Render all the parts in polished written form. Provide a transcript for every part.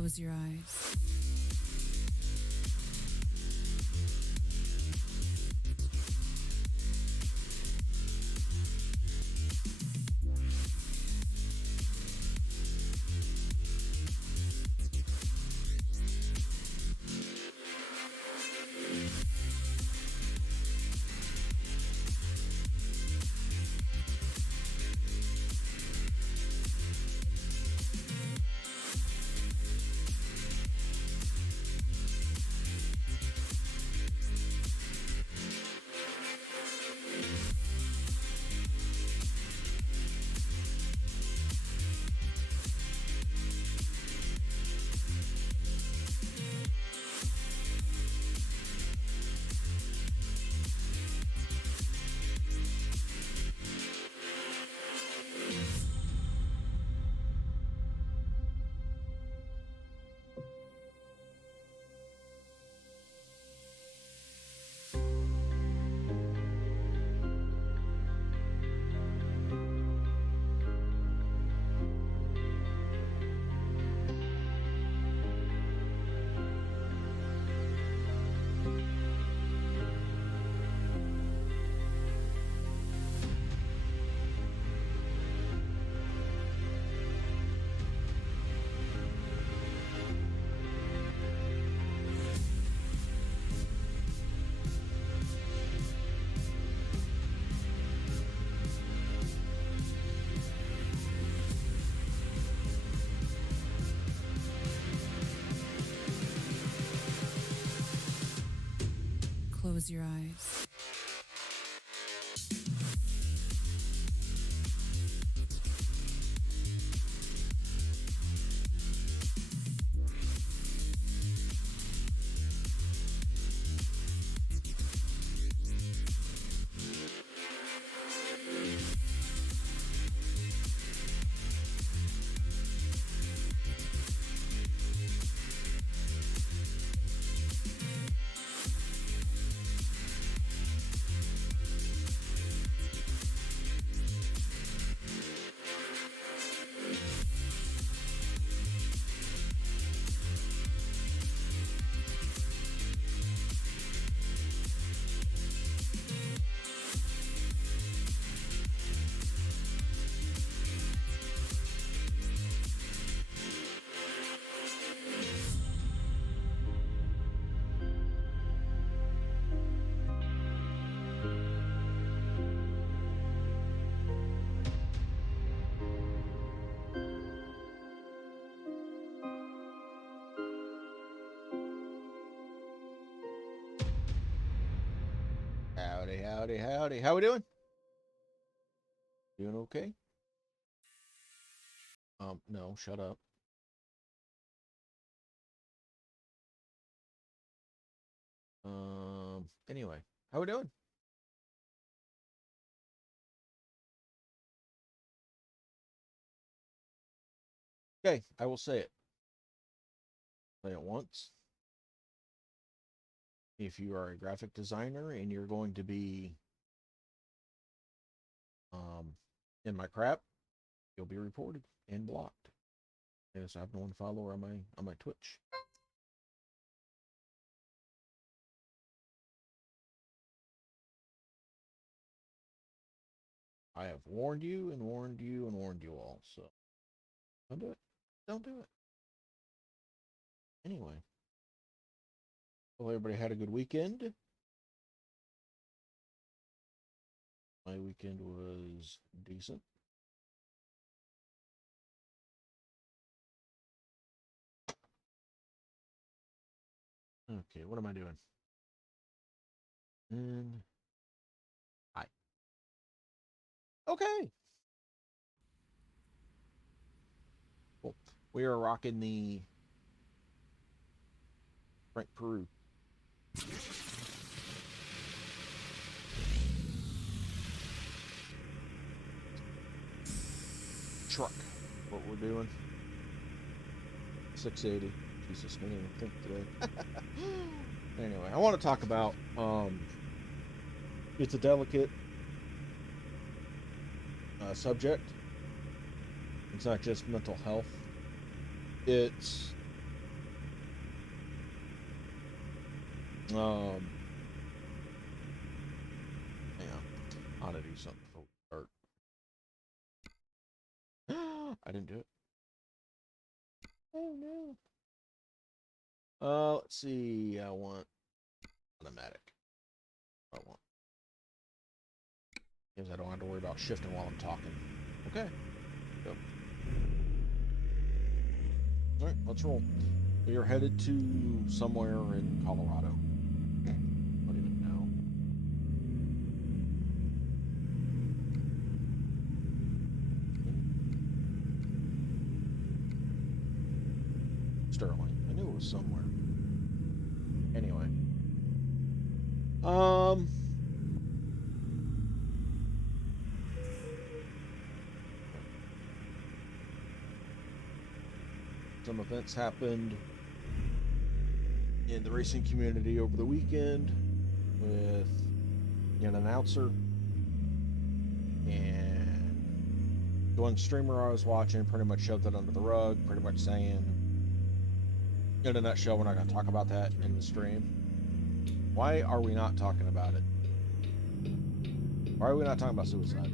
Close your eyes. Close your eyes. Howdy, howdy, howdy. How we doing? Doing okay? No, shut up. Anyway, how we doing? Okay, I will say it. Say it once. If you are a graphic designer and you're going to be in my crap, you'll be reported and blocked. Yes, I have no one follower on my Twitch. I have warned you and warned you and warned you all, so don't do it. Don't do it. Anyway, hope everybody had a good weekend. My weekend was decent. Okay, what am I doing? And hi. Okay. Cool. We are rocking the Frank Peru. Truck. What we're doing. 680. Jesus, I didn't even think today. Anyway, I want to talk about it's a delicate subject. It's not just mental health. It's Um, hang on. I want to do something before we start. I didn't do it. Oh no. Let's see. I want automatic. I want because I don't have to worry about shifting while I'm talking. Okay. Go. All right, let's roll. We are headed to somewhere in Colorado. I don't even know. Sterling. I knew it was somewhere. Anyway. Some events happened in the racing community over the weekend with an announcer and the one streamer I was watching pretty much shoved it under the rug, pretty much saying, in a nutshell, we're not going to talk about that in the stream. Why are we not talking about it? Why are we not talking about suicide?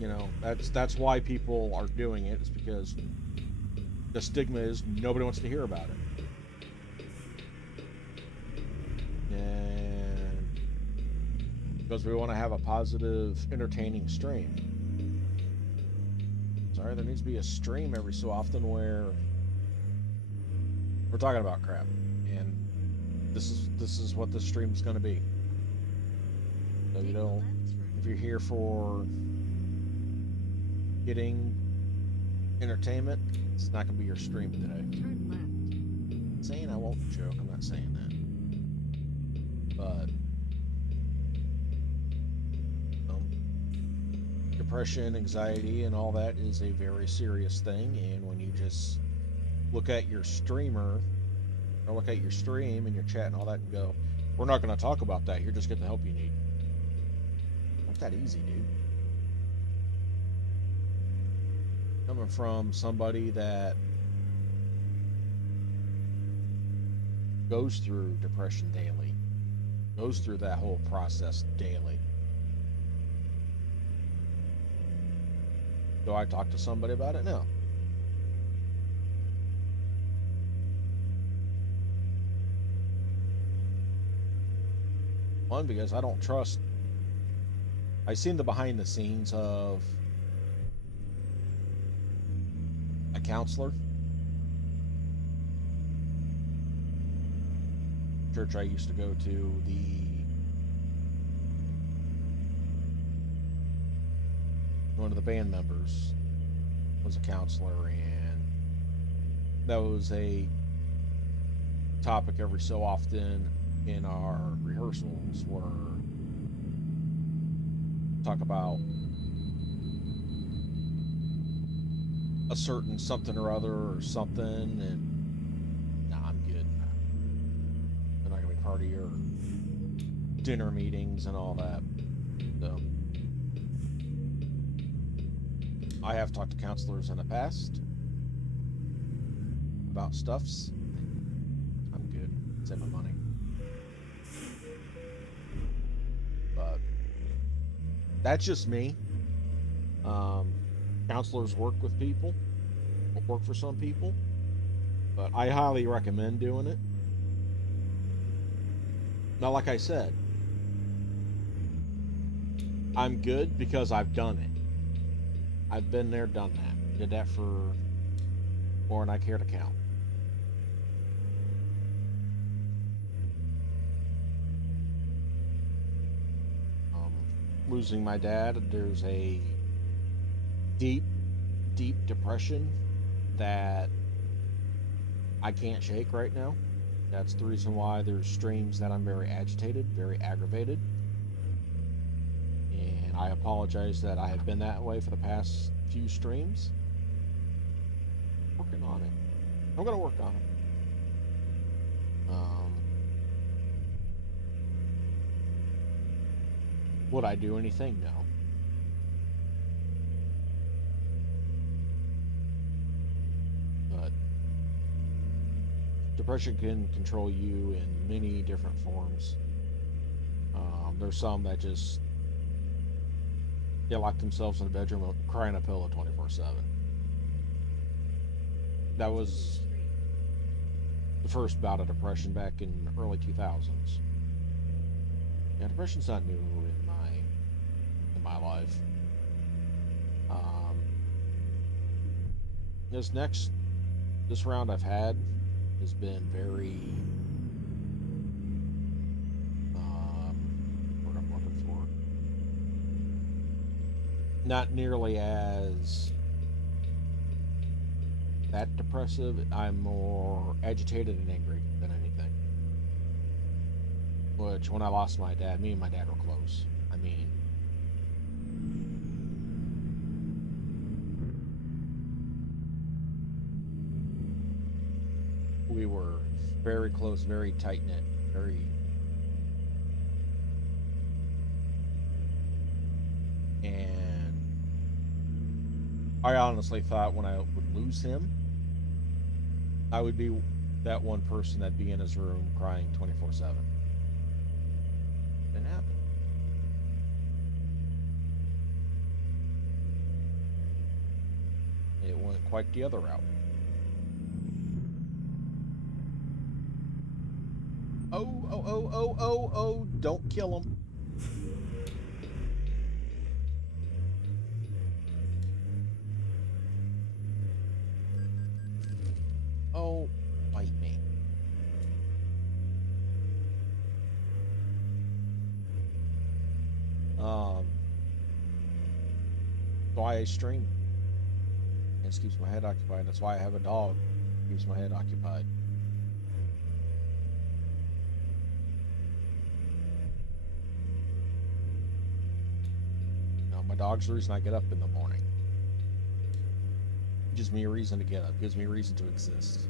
You know, that's why people are doing it. It's because the stigma is nobody wants to hear about it. And because we want to have a positive, entertaining stream. Sorry, there needs to be a stream every so often where we're talking about crap. And this is what this stream is going to be. So, you know, if you're here for getting entertainment, it's not going to be your stream today. Turn left. I'm saying I won't joke. I'm not saying that. But depression, anxiety, and all that is a very serious thing. And when you just look at your streamer, or look at your stream and your chat and all that and go, we're not going to talk about that. You're just getting the help you need. Not that easy, dude. Coming from somebody that goes through depression daily, goes through that whole process daily. Do I talk to somebody about it? No. One, because I don't trust. I've seen the behind the scenes of a counselor. Church I used to go to, one of the band members was a counselor, and that was a topic every so often in our rehearsals, where talk about a certain something or other or something, and nah, I'm good. I'm not gonna be part of your dinner meetings and all that. So I have talked to counselors in the past about stuffs. I'm good. Save my money. But that's just me. Counselors work with people, work for some people, but I highly recommend doing it. Now, like I said, I'm good because I've done it. I've been there, done that. Did that for more than I care to count. Losing my dad, there's a deep depression that I can't shake right now. That's the reason why there's streams that I'm very agitated, very aggravated. And I apologize that I have been that way for the past few streams. Working on it. I'm going to work on it. Would I do anything? No. But depression can control you in many different forms. There's some that just they lock themselves in the bedroom crying a pillow 24/7. That was the first bout of depression back in early 2000s. Yeah, depression's not new in my life. Um, this round I've had has been very what I'm looking for. Not nearly as that depressive. I'm more agitated and angry than anything. Which, when I lost my dad, me and my dad were close. I mean, we were very close, very tight knit, very. And I honestly thought when I would lose him, I would be that one person that'd be in his room crying 24/7. Didn't happen. It went quite the other route. Oh, don't kill him. Oh, bite me. Why I stream. It just keeps my head occupied. That's why I have a dog. It keeps my head occupied. My dog's the reason I get up in the morning. It gives me a reason to get up. It gives me a reason to exist.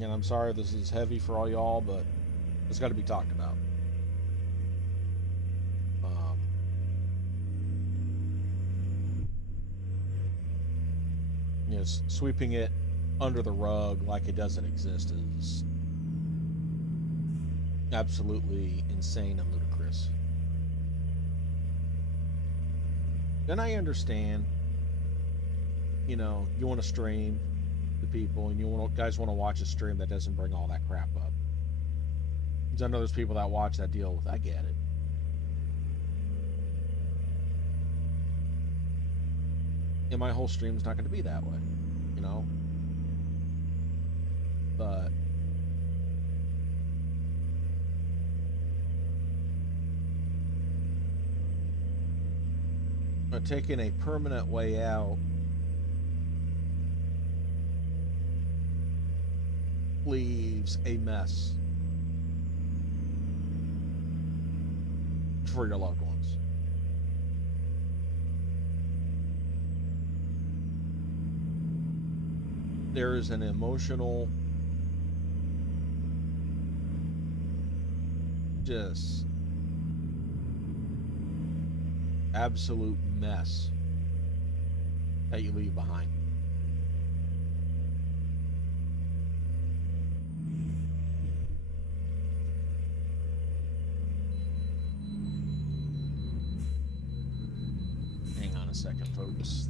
And I'm sorry this is heavy for all y'all, but it's got to be talked about. Sweeping it under the rug like it doesn't exist is absolutely insane and ludicrous. And I understand, you want to stream to people and guys want to watch a stream that doesn't bring all that crap up. Because I know there's people that watch that deal with. I get it. And my whole stream's not going to be that way, But taking a permanent way out leaves a mess for your loved ones. There is an emotional, just absolute mess that you leave behind. Hang on a second, folks.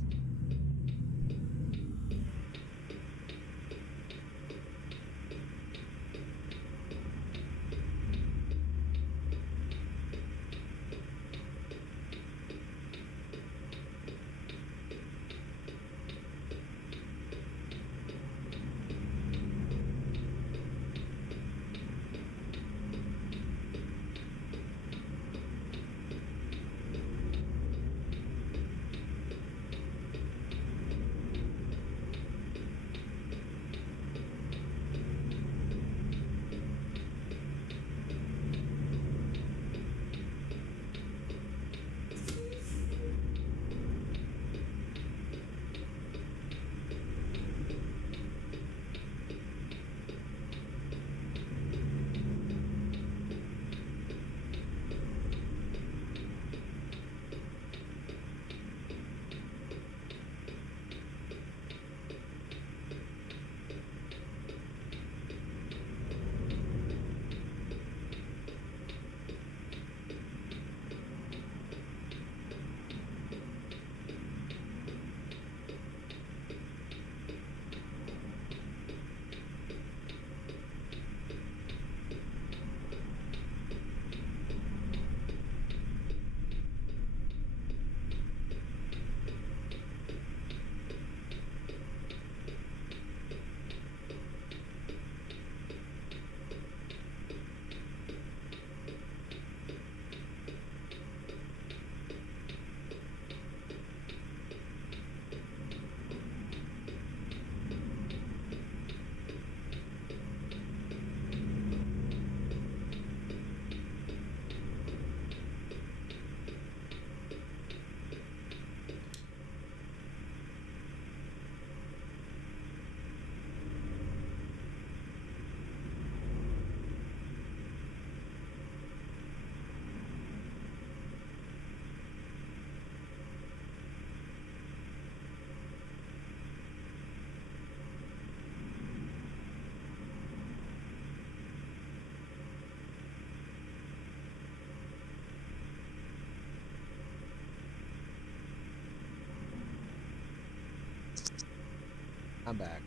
I'm back.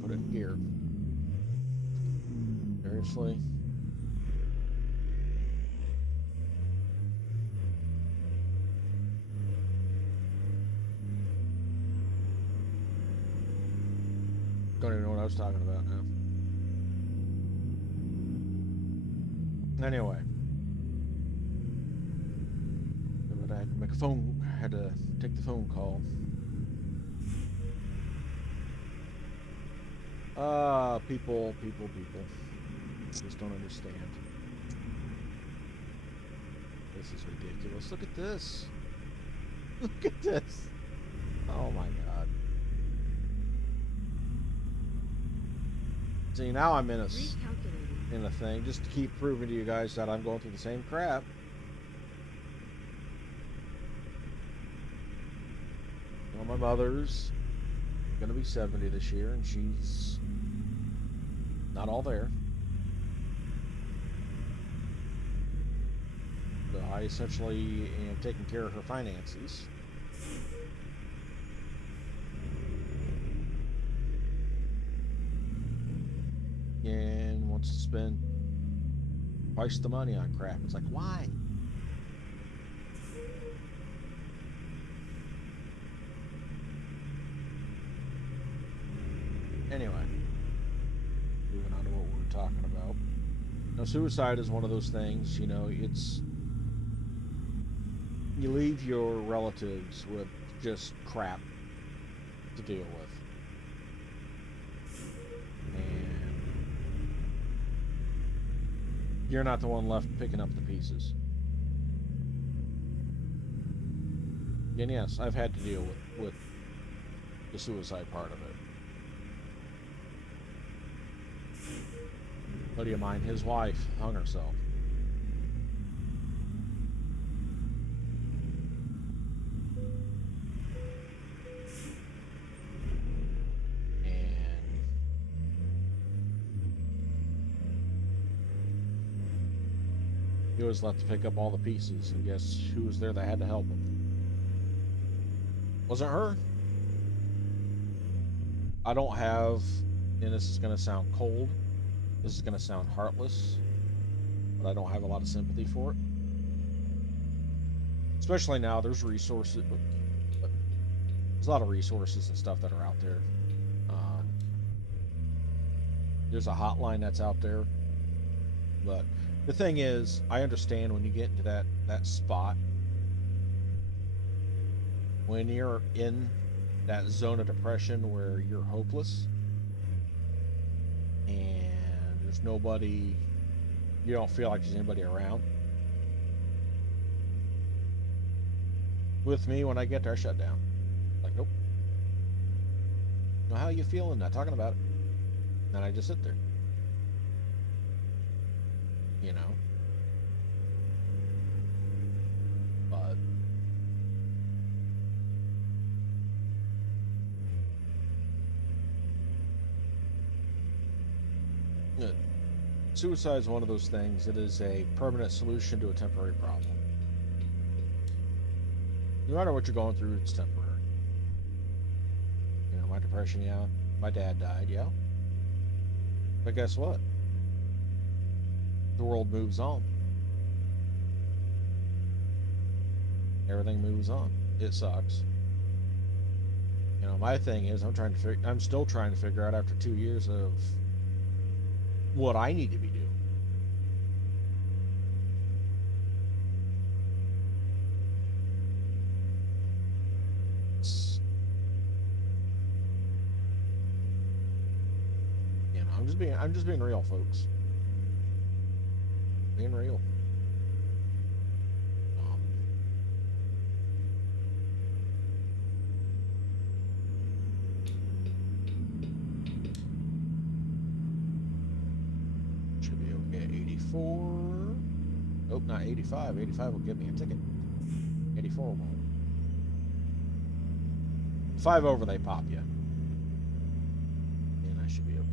Put it in gear. Seriously? Don't even know what I was talking about now. Anyway. But I had to make a phone, I had to take the phone call. People. Just don't understand. This is ridiculous. Look at this. Look at this. Oh my god. See, now I'm in a thing just to keep proving to you guys that I'm going through the same crap. Well, my mother's gonna be 70 this year, and she's not all there. So I essentially am taking care of her finances. And wants to spend twice the money on crap. It's like, why? Anyway, moving on to what we were talking about. Now, suicide is one of those things, you know, it's... You leave your relatives with just crap to deal with. And you're not the one left picking up the pieces. And yes, I've had to deal with the suicide part of it. A buddy of mine, his wife hung herself. He was left to pick up all the pieces, and guess who was there that had to help him? Wasn't her. I don't have, and this is going to sound cold, this is going to sound heartless, but I don't have a lot of sympathy for it. Especially now, there's resources, there's a lot of resources and stuff that are out there. There's a hotline that's out there, but the thing is, I understand when you get into that spot, when you're in that zone of depression where you're hopeless and there's nobody, you don't feel like there's anybody around. With me, when I get there, I shut down. Like, nope. Well, how are you feeling? Not talking about it. And I just sit there. You know, but suicide is one of those things. It is a permanent solution to a temporary problem. No matter what you're going through, it's temporary. You know, my depression, yeah. My dad died, yeah. But guess what? The world moves on. Everything moves on. It sucks. You know, my thing is, I'm still trying to figure out after 2 years of what I need to be doing. You know, I'm just being real, folks. Being real. Should be okay. 84. Nope, not 85. 85 will give me a ticket. 84 won't. 5 over, they pop you. And I should be okay.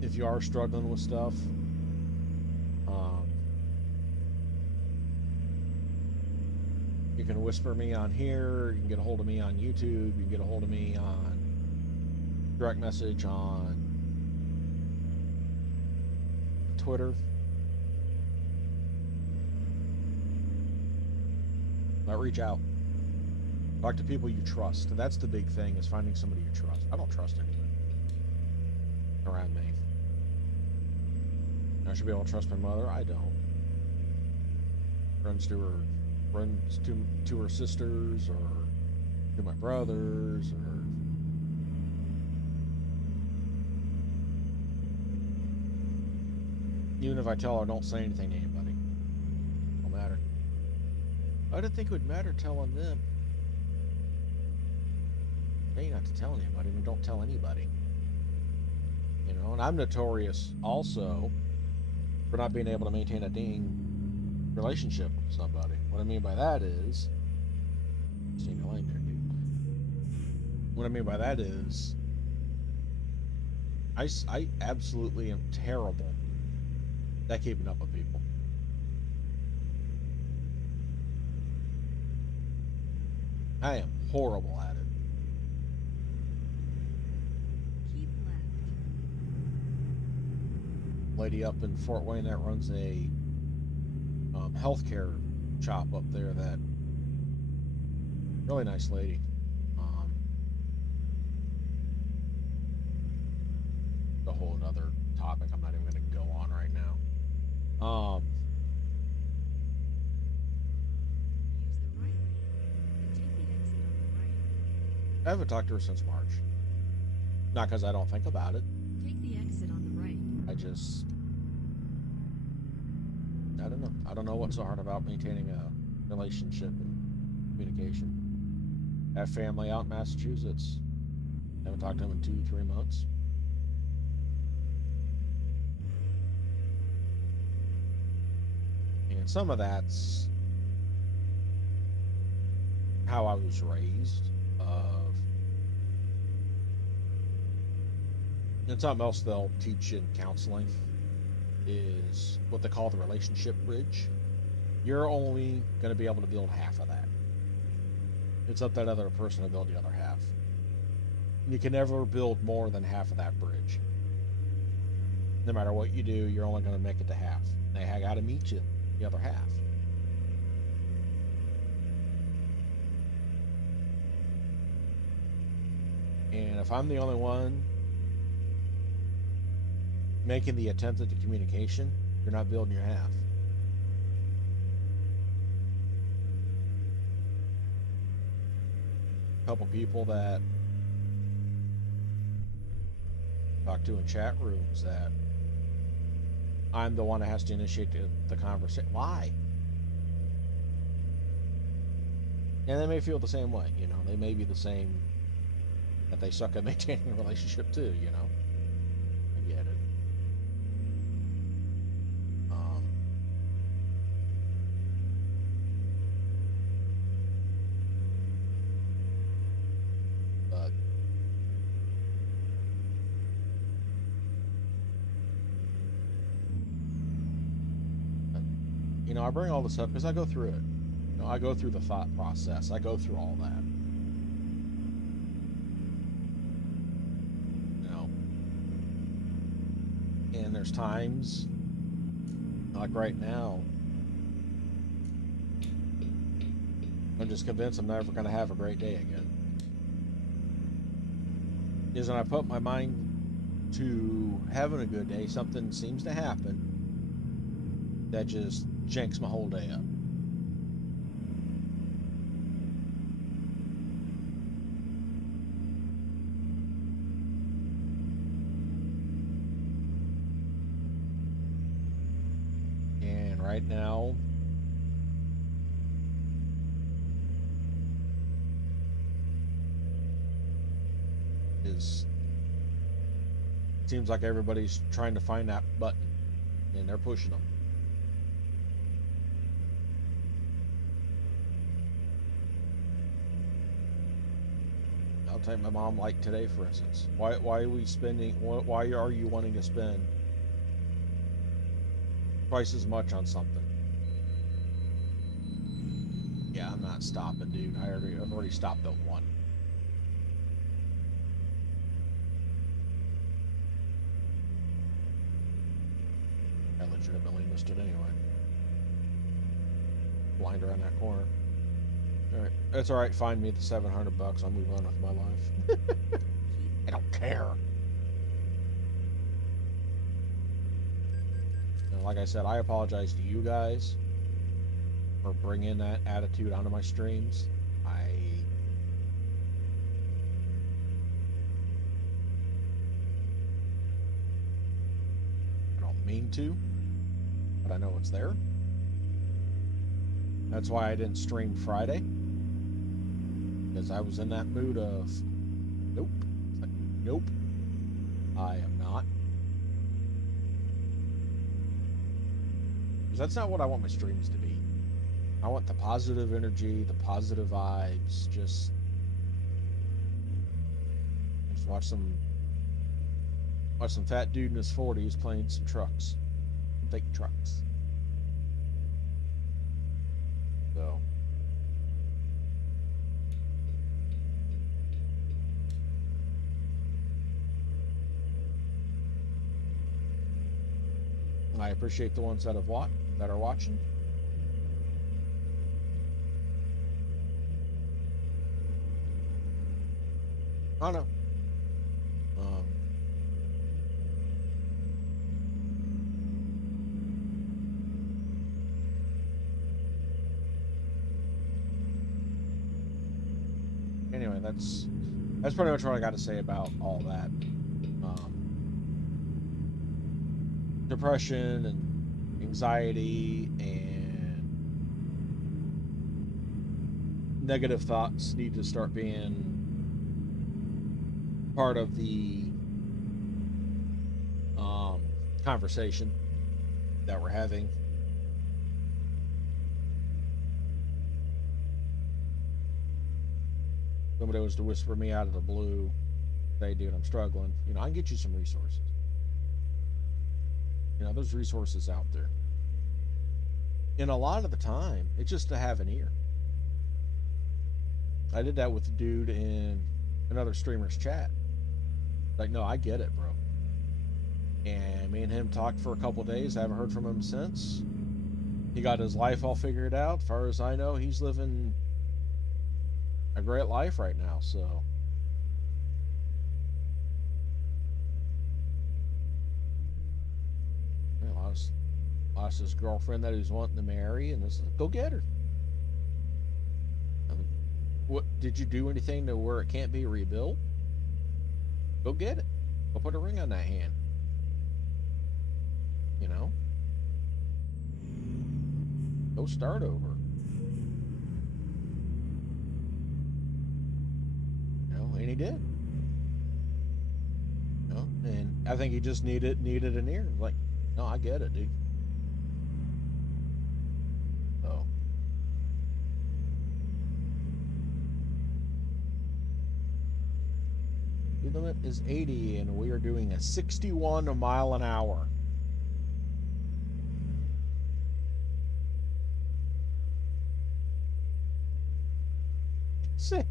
If you are struggling with stuff, can whisper me on here. You can get a hold of me on YouTube. You can get a hold of me on direct message on Twitter. But reach out. Talk to people you trust. And that's the big thing, is finding somebody you trust. I don't trust anybody around me. I should be able to trust my mother. I don't. Runs to her sisters, or to my brothers, or even if I tell her, don't say anything to anybody. Don't matter. I didn't think it would matter telling them. Hey, not to tell anybody. I mean, don't tell anybody. You know, and I'm notorious also for not being able to maintain a dang relationship with somebody. What I mean by that is, staying lane there, dude. What I mean by that is, I absolutely am terrible at keeping up with people. I am horrible at it. Keep left. Lady up in Fort Wayne that runs a healthcare shop up there, that really nice lady. A whole other topic I'm not even going to go on right now. Use the right lane and take the exit on the right. I haven't talked to her since March. Not because I don't think about it. Take the exit on the right. I don't know. I don't know what's so hard about maintaining a relationship and communication. I have family out in Massachusetts. Haven't talked to them in 2-3 months. And some of that's how I was raised. And something else they'll teach in counseling is what they call the relationship bridge. You're only going to be able to build half of that. It's up to that other person to build the other half. You can never build more than half of that bridge. No matter what you do, you're only going to make it to half. They got to meet you the other half. And if I'm the only one making the attempt at the communication, you're not building your half. A couple people that talk to in chat rooms that I'm the one that has to initiate the conversation. Why? And they may feel the same way, you know. They may be the same, that they suck at maintaining a relationship too, you know. I get it. But you know, I bring all this up because I go through it. You know, I go through the thought process. I go through all that. You know, and there's times, like right now, I'm just convinced I'm never going to have a great day again. Is when I put my mind to having a good day, something seems to happen that just janks my whole day up. And right now, seems like everybody's trying to find that button, and they're pushing them. I'll take my mom, like today, for instance. Why are we spending? Why are you wanting to spend twice as much on something? Yeah, I'm not stopping, dude. I've already stopped at one. I legitimately missed it anyway. Blind around that corner. Alright. That's alright, find me the $700. I'll move on with my life. I don't care. And like I said, I apologize to you guys for bringing that attitude onto my streams. I don't mean to, but I know it's there. That's why I didn't stream Friday, because I was in that mood of nope, like, nope, I am not. Because that's not what I want my streams to be. I want the positive energy, the positive vibes. Just watch some fat dude in his 40s playing some trucks, some fake trucks. So. I appreciate the ones that are watching. I know. Anyway, that's pretty much what I got to say about all that. Depression and anxiety and negative thoughts need to start being part of the conversation that we're having. Somebody was to whisper me out of the blue, say, dude, I'm struggling. You know, I can get you some resources. You know, there's resources out there. And a lot of the time, it's just to have an ear. I did that with the dude in another streamer's chat. Like, no, I get it, bro. And me and him talked for a couple days. I haven't heard from him since. He got his life all figured out. As far as I know, he's living a great life right now, so. He lost his girlfriend that he was wanting to marry, and this, go get her. What, did you do anything to where it can't be rebuilt? Go get it. Go put a ring on that hand. You know? Go start over. You know, and he did. You know, and I think he just needed an ear. Like, no, I get it, dude. So. The limit is 80 and we are doing a 61 mile an hour. Sick.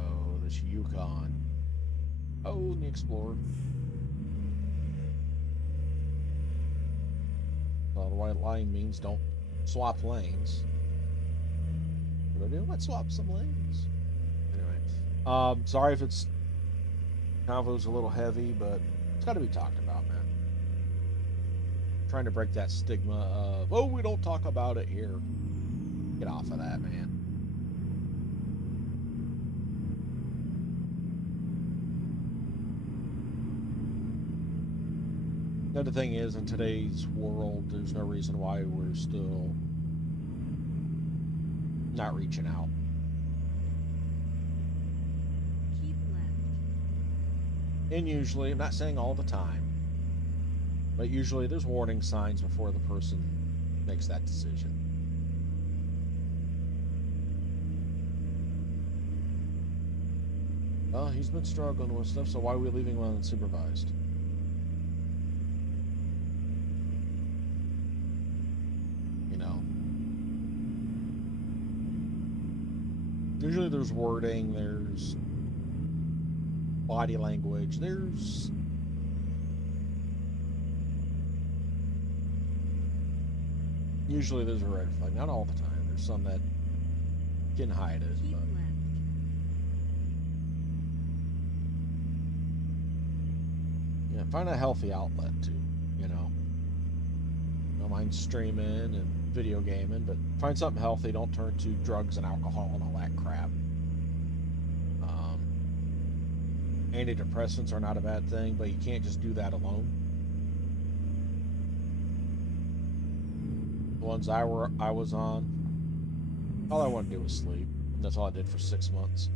Oh, this Yukon. Oh, and the Explorer. Well, the white line means don't swap lanes. What do I do? Let's swap some lanes. Anyway, sorry if it's convo's a little heavy, but it's got to be talked about, man. Trying to break that stigma of, oh, we don't talk about it here. Get off of that, man. The other thing is, in today's world, there's no reason why we're still not reaching out. Keep left. And usually, I'm not saying all the time, but usually there's warning signs before the person makes that decision. Well, he's been struggling with stuff, so why are we leaving him unsupervised? You know. Usually there's wording, there's body language, there's usually there's a red flag. Not all the time. There's some that can hide it, Keep but left. yeah, find a healthy outlet too, you know. Don't mind streaming and video gaming, but find something healthy. Don't turn to drugs and alcohol and all that crap. Antidepressants are not a bad thing, but you can't just do that alone. The ones I was on, all I wanted to do was sleep. And that's all I did for 6 months.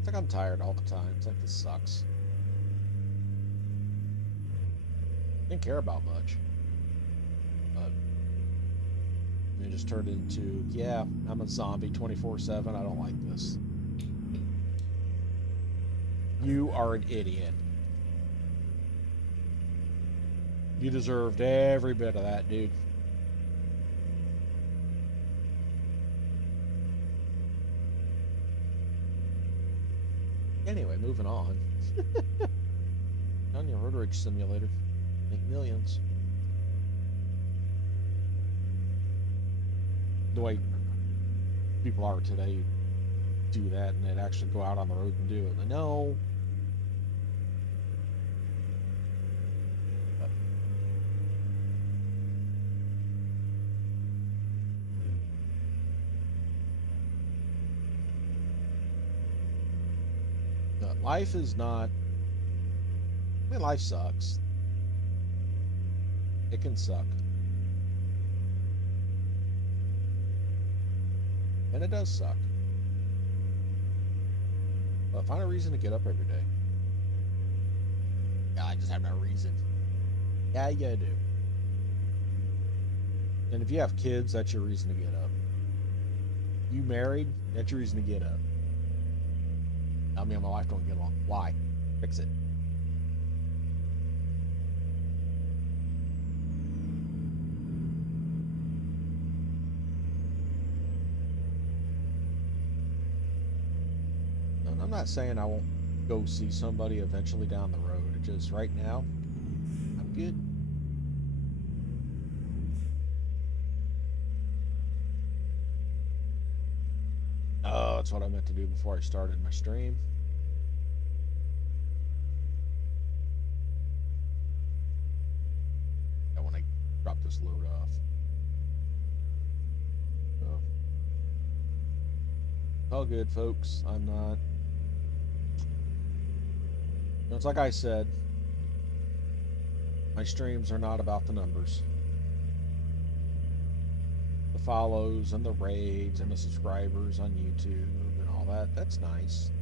It's like I'm tired all the time. It's like this sucks. Didn't care about much. But it just turned into, yeah, I'm a zombie 24/7. I don't like this. You are an idiot. You deserved every bit of that, dude. Anyway, moving on. On your road rage simulator. Make millions. The way people are today do that and they'd actually go out on the road and do it. No. Life is not. I mean, life sucks. It can suck. And it does suck. But find a reason to get up every day. Yeah, I just have no reason. Yeah, you do. And if you have kids, that's your reason to get up. You married, that's your reason to get up. Me and my wife don't get along. Why? Fix it. And I'm not saying I won't go see somebody eventually down the road. It's just right now, I'm good. Oh, that's what I meant to do before I started my stream. I want to drop this load off. Oh. All good, folks. I'm not. It's like I said, my streams are not about the numbers. The follows and the raids and the subscribers on YouTube and all that, that's nice.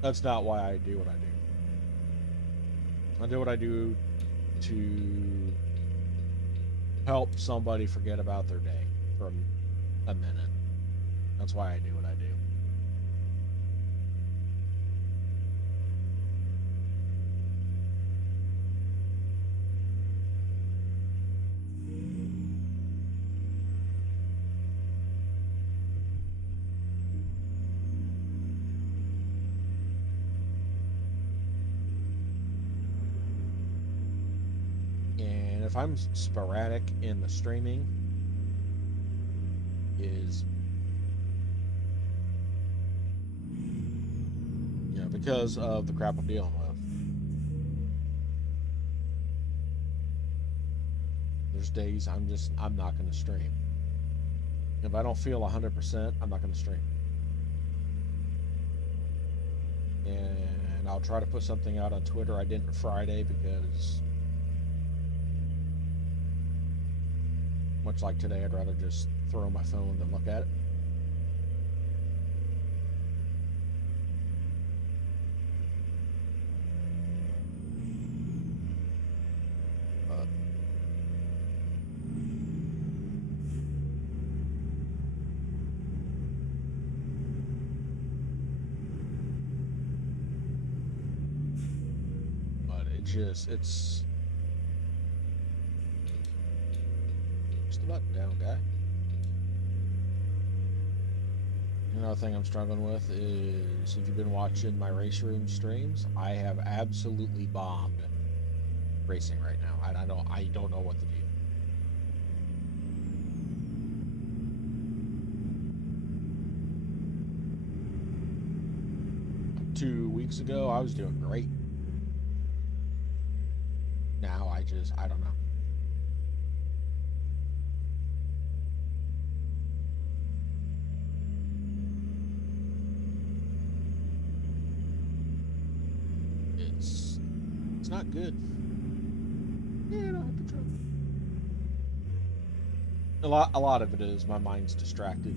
That's not why I do what I do. I do what I do to help somebody forget about their day for a minute. That's why I do what I do. If I'm sporadic in the streaming, is because of the crap I'm dealing with. There's days I'm not going to stream. If I don't feel 100%, I'm not going to stream. And I'll try to put something out on Twitter. I didn't Friday because, much like today, I'd rather just throw my phone than look at it. it's just the button down, guy. Another thing I'm struggling with is, if you've been watching my race room streams, I have absolutely bombed racing right now. I don't know what to do. Two weeks ago, I was doing great. Now I don't know. It's not good. Yeah, I don't have to try. A lot of it is my mind's distracted.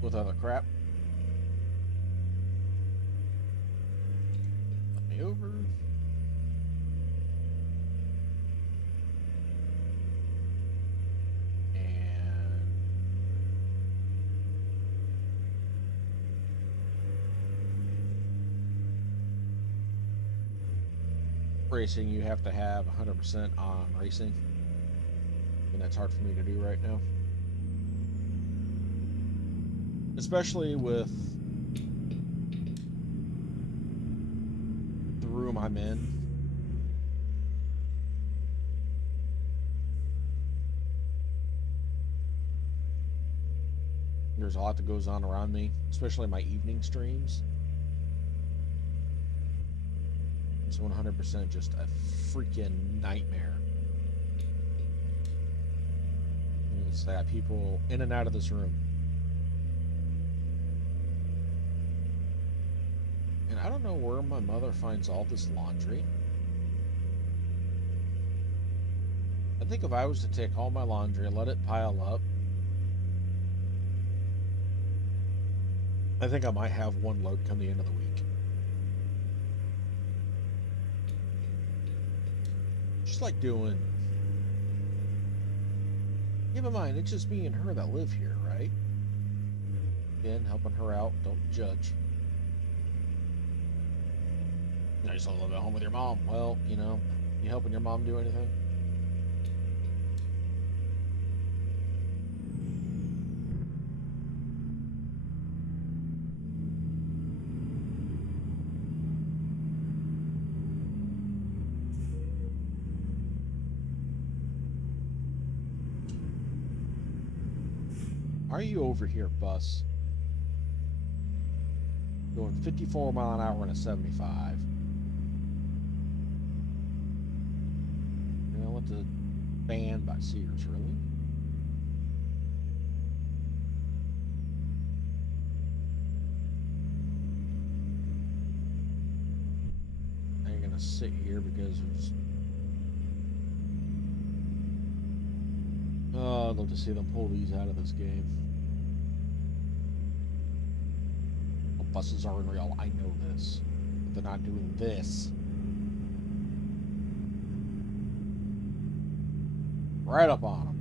With other crap. Let me over. And racing, you have to have 100% on racing. And that's hard for me to do right now. Especially with the room I'm in. There's a lot that goes on around me, especially my evening streams. It's 100% just a freaking nightmare. It's that people in and out of this room. And I don't know where my mother finds all this laundry. I think if I was to take all my laundry and let it pile up, I think I might have one load come the end of the week. Just like doing... Keep in mind, it's just me and her that live here, right? Again, helping her out, don't judge. I just want to live at home with your mom. Well, you know, you helping your mom do anything? Are you over here, bus? Going 54 mile an hour in a 75. You know what, the band by Sears, really? I ain't gonna sit here because there's... Oh, I'd love to see them pull these out of this game. Well, buses are real, I know this. But they're not doing this. Right up on them.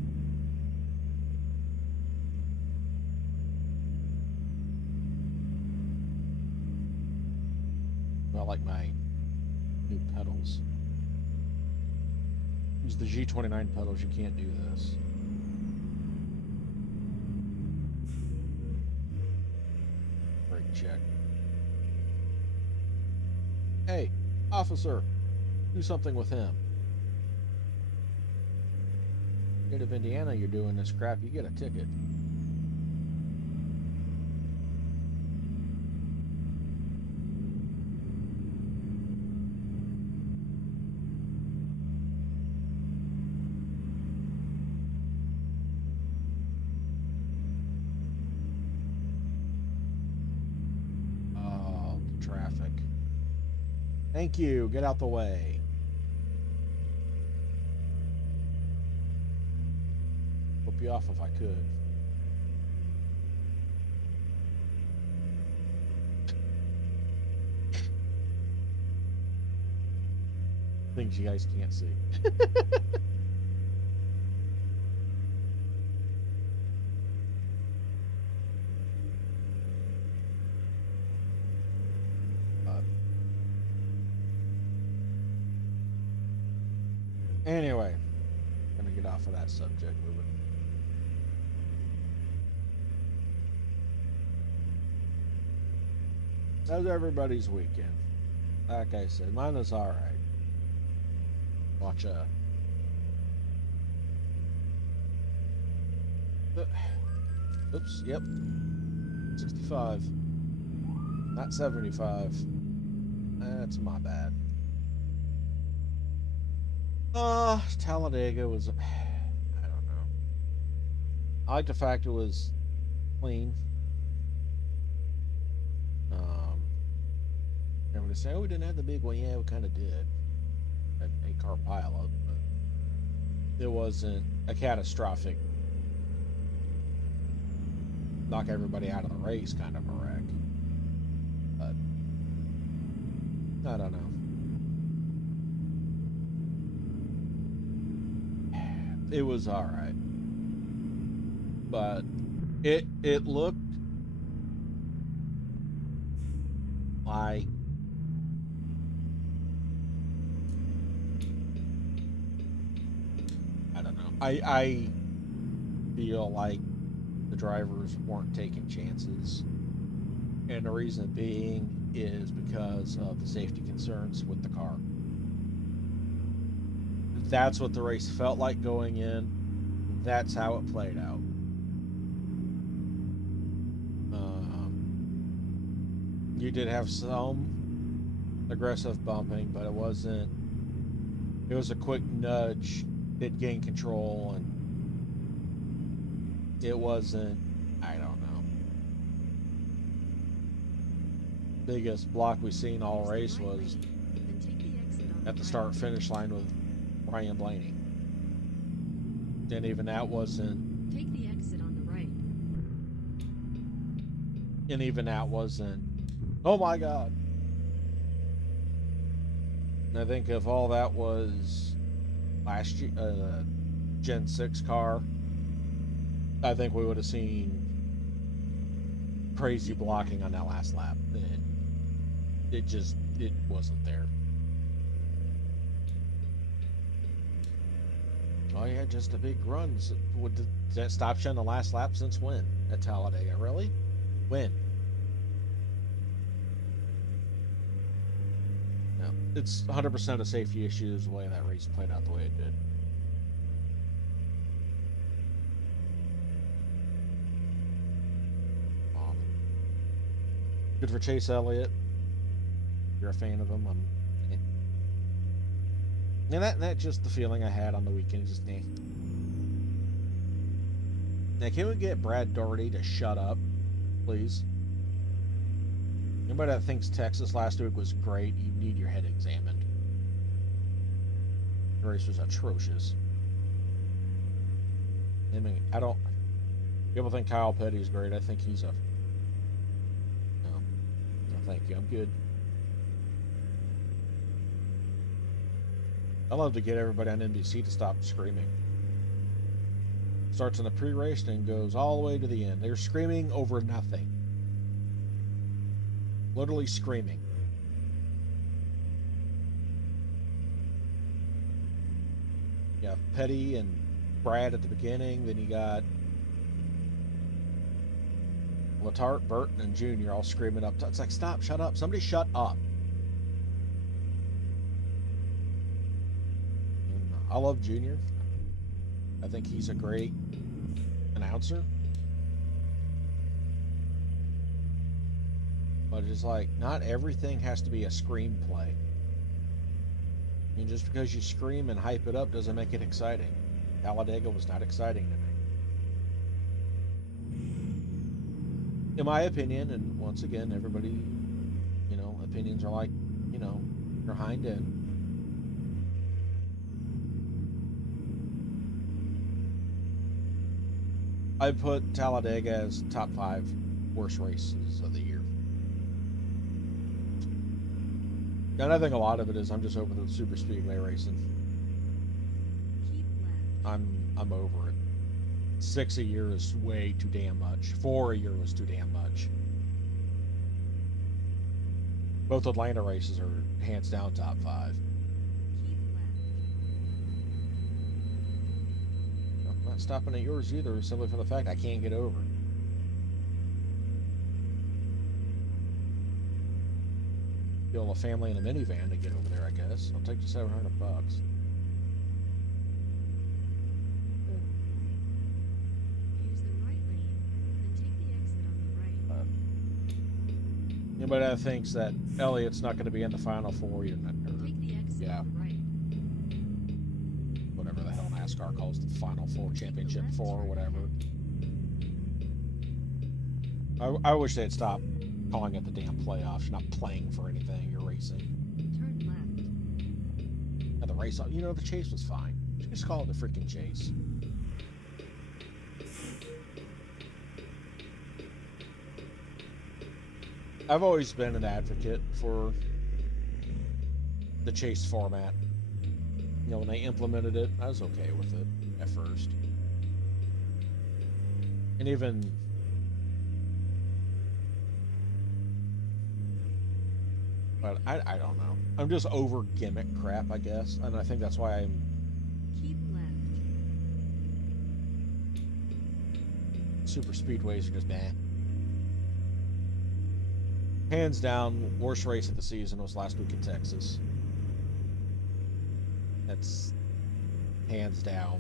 I like my new pedals. Use the G29 pedals, you can't do this. Brake check. Hey, officer, do something with him. State of Indiana, you're doing this crap, you get a ticket. Oh, traffic. Thank you, get out the way. You off if I could. Things you guys can't see. Anyway, gonna get off of that subject. Moving. How's everybody's weekend? Like I said, mine was all right. Watch oops, yep. 65. Not 75. That's my bad. Talladega was, I don't know. I like the fact it was clean. Everybody say, oh, we didn't have the big one. Yeah, we kind of did. An 8-car pileup, but it wasn't a catastrophic knock everybody out of the race kind of a wreck. But I don't know. It was all right, but it looked like I don't know. I feel like the drivers weren't taking chances, and the reason being is because of the safety concerns with the car. That's what the race felt like going in. That's how it played out. You did have some aggressive bumping, but it wasn't. It was a quick nudge. Did gain control, and it wasn't. I don't know. Biggest block we seen all race was at the start finish line with Ryan Blaney. And even that wasn't. Take the exit on the right. And even that wasn't. Oh my God. And I think if all that was last year, Gen 6 car, I think we would have seen crazy blocking on that last lap. And it wasn't there. Oh yeah, just a big run. Did that stop you on the last lap since when? At Talladega, really? When? No, it's 100% a safety issue the way that race played out the way it did. Good for Chase Elliott. You're a fan of him. And that's just the feeling I had on the weekend. Just nah. Now, can we get Brad Daugherty to shut up, please? Anybody that thinks Texas last week was great, you need your head examined. The race was atrocious. I mean, people think Kyle Petty's great. I think he's no, thank you. I'm good. I love to get everybody on NBC to stop screaming. Starts in the pre-race and goes all the way to the end. They're screaming over nothing. Literally screaming. You got Petty and Brad at the beginning. Then you got Letarte, Burton, and Junior all screaming up. It's like, stop, shut up. Somebody shut up. I love Junior. I think he's a great announcer. But it's like, not everything has to be a screenplay. I mean, just because you scream and hype it up doesn't make it exciting. Talladega was not exciting to me. In my opinion, and once again, everybody, opinions are like, your hind end. I put Talladega as top 5 worst races of the year. And I think a lot of it is I'm just over the super speedway racing. Keep left. I'm over it. 6 a year is way too damn much. 4 a year was too damn much. Both Atlanta races are hands down top 5. Keep left. not stopping at yours either, simply for the fact I can't get over. Kill a family in a minivan to get over there, I guess. I'll take the $700. Use the right lane, then take the exit on the right. Anybody that thinks that Elliott's not going to be in the Final Four, you're not. Take the exit Yeah. on the right. Whatever the hell NASCAR calls the Final Four, Championship left 4, or turn whatever. I wish they'd stop calling it the damn playoffs. You're not playing for anything, you're racing. Turn left. And the race, you know, the chase was fine. Just call it the freaking chase. I've always been an advocate for the chase format. You know, when they implemented it, I was okay with it at first. And even but I don't know. I'm just over gimmick crap, I guess. And I think that's why I'm Keep left. super speedways are just nah. Hands down, worst race of the season was last week in Texas. That's hands down.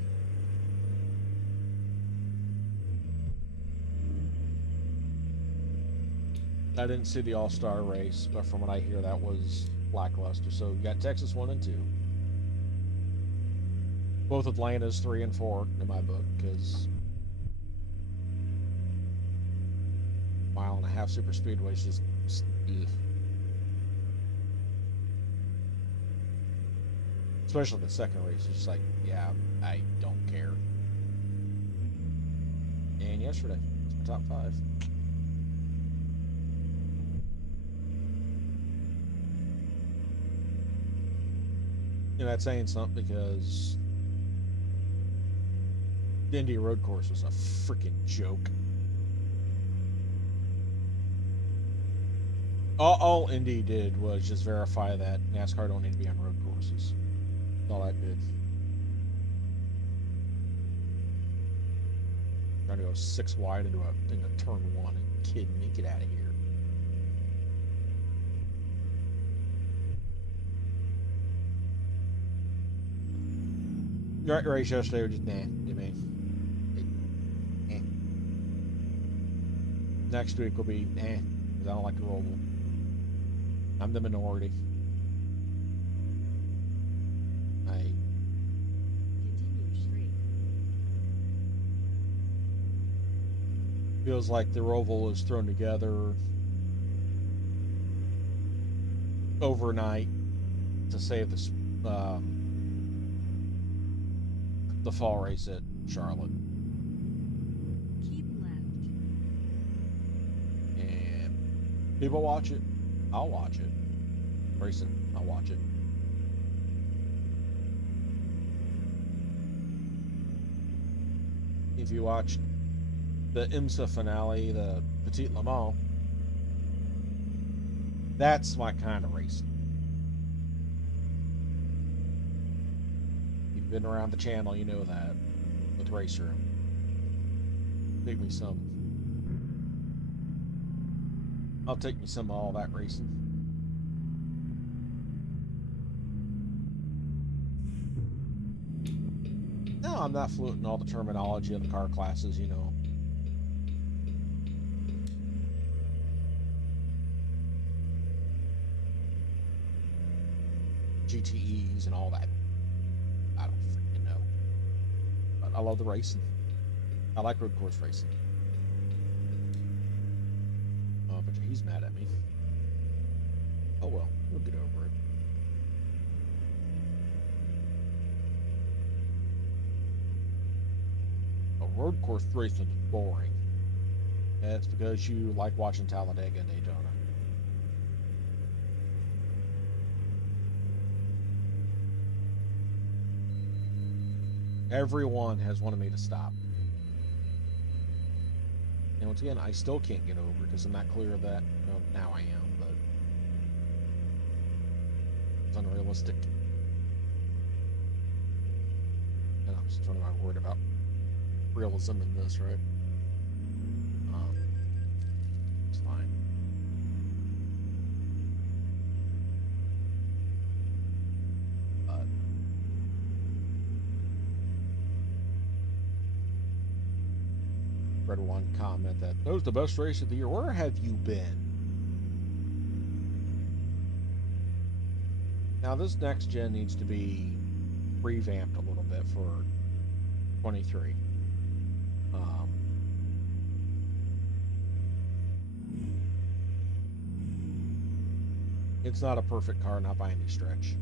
I didn't see the All-Star race, but from what I hear, that was lackluster. So you got Texas 1 and 2. Both Atlantas 3 and 4 in my book, because mile-and-a-half super speedways just ugh. Especially the second race, it's just like, yeah, I don't care. And yesterday, it's my top 5. You know, that's saying something because the Indy road course was a freaking joke. All Indy did was just verify that NASCAR don't need to be on road courses. That's all that did. Trying to go 6 wide into a turn 1. Are you kidding me? Get out of here. Right, race yesterday were just nah, you mean? Next week will be because I don't like the Roval. I'm the minority. Continue straight. Feels like the Roval is thrown together overnight to save the fall race at Charlotte. Keep left. And people watch it. I'll watch it. Racing, I'll watch it. If you watch the IMSA finale, the Petit Le Mans, that's my kind of racing. You've been around the channel, you know that. With Race Room. Take me some. I'll take me some of all that racing. No, I'm not fluent in all the terminology of the car classes, you know. GTEs and all that. I don't freaking know. But I love the racing. I like road course racing. Oh, but he's mad at me. Oh well, we'll get over it. A road course racing is boring. That's because you like watching Talladega and Daytona. Everyone has wanted me to stop. And once again, I still can't get over because I'm not clear of that. Well, now I am, but it's unrealistic. And I'm just what am I worried about? realism in this, right? It's fine. But read one comment that that was the best race of the year. Where have you been? Now this next gen needs to be revamped a little bit for 23. It's not a perfect car, not by any stretch.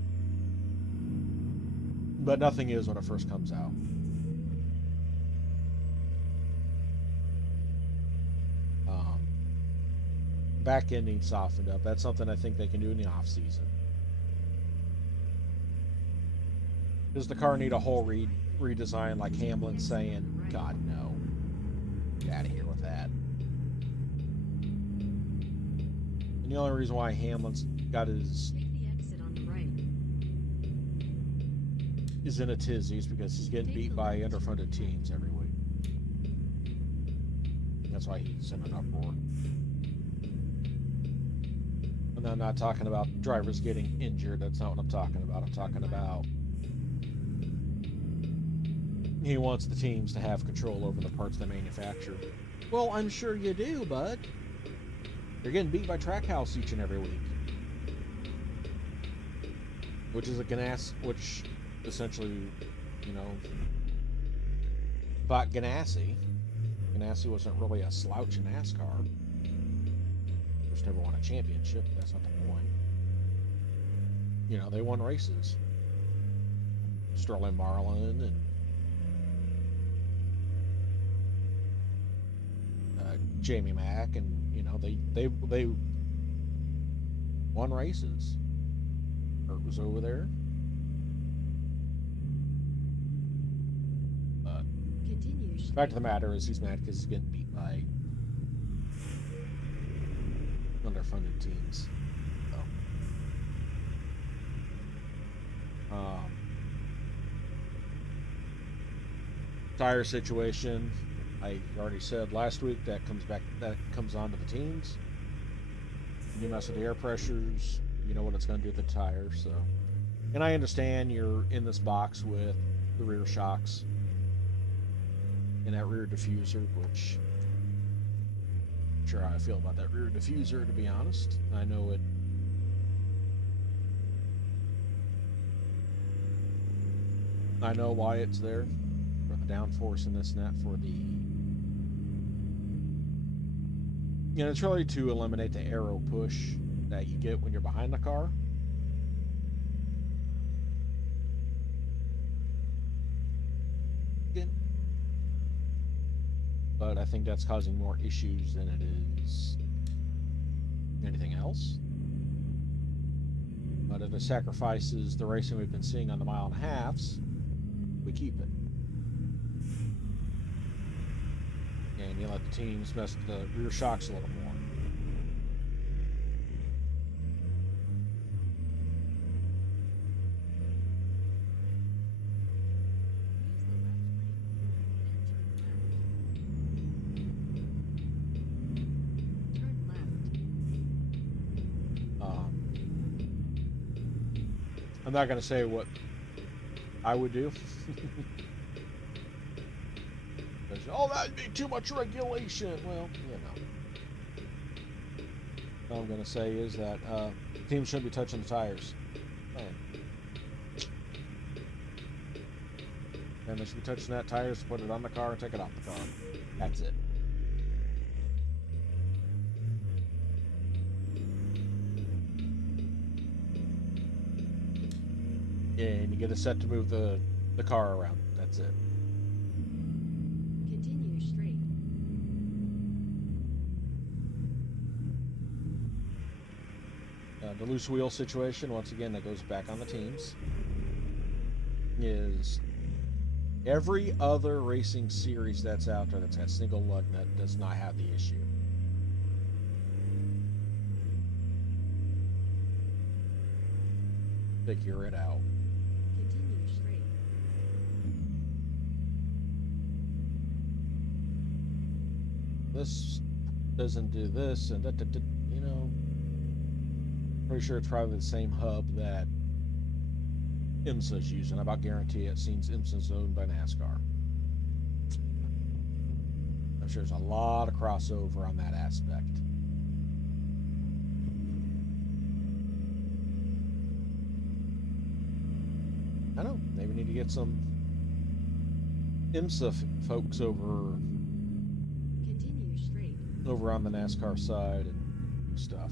But nothing is when it first comes out. Back end needs softened up. That's something I think they can do in the off season. Does the car need a whole redesign like Hamlin's saying? God, no. Get out of here with that. And the only reason why Hamlin's got his Take the exit on the right. is in a tizzy is because he's getting beat by underfunded teams every week. That's why he's in an uproar. And I'm not talking about drivers getting injured. That's not what I'm talking about. I'm talking about he wants the teams to have control over the parts they manufacture. Well, I'm sure you do, bud. You're getting beat by Trackhouse each and every week. Which is a Ganassi, which essentially, you know, bought Ganassi. Ganassi wasn't really a slouch in NASCAR. Just never won a championship. That's not the point. You know, they won races. Sterling Marlin and Jamie Mack, and you know they won races. Kurt was over there. Continue. The fact of the matter is he's mad because he's getting beat by underfunded teams. So, tire situation. I already said last week that comes on to the teams. You mess with the air pressures, you know what it's going to do to the tires. So, and I understand you're in this box with the rear shocks and that rear diffuser, which I'm not sure how I feel about that rear diffuser, to be honest. I know it. I know why it's there for the downforce in this net for the. You know, it's really to eliminate the aero push that you get when you're behind the car. Good. But I think that's causing more issues than it is anything else. But if it sacrifices the racing we've been seeing on the mile and a halves, we keep it. And you let the teams mess with the rear shocks a little more. I'm not going to say what I would do. Oh, that'd be too much regulation. Well, you know. All I'm going to say is that teams shouldn't be touching the tires. And they should be touching that tires, put it on the car, and take it off the car. That's it. And you get a set to move the car around. That's it. Continue straight. The loose wheel situation, once again, that goes back on the teams, is every other racing series that's out there that's got single lug nut does not have the issue. Figure it out. Continue straight. this doesn't do this, and that, you know, pretty sure it's probably the same hub that IMSA's using. I about guarantee it seems IMSA's owned by NASCAR. I'm sure there's a lot of crossover on that aspect. I know, maybe need to get some IMSA folks over Continue straight. on the NASCAR side and do stuff.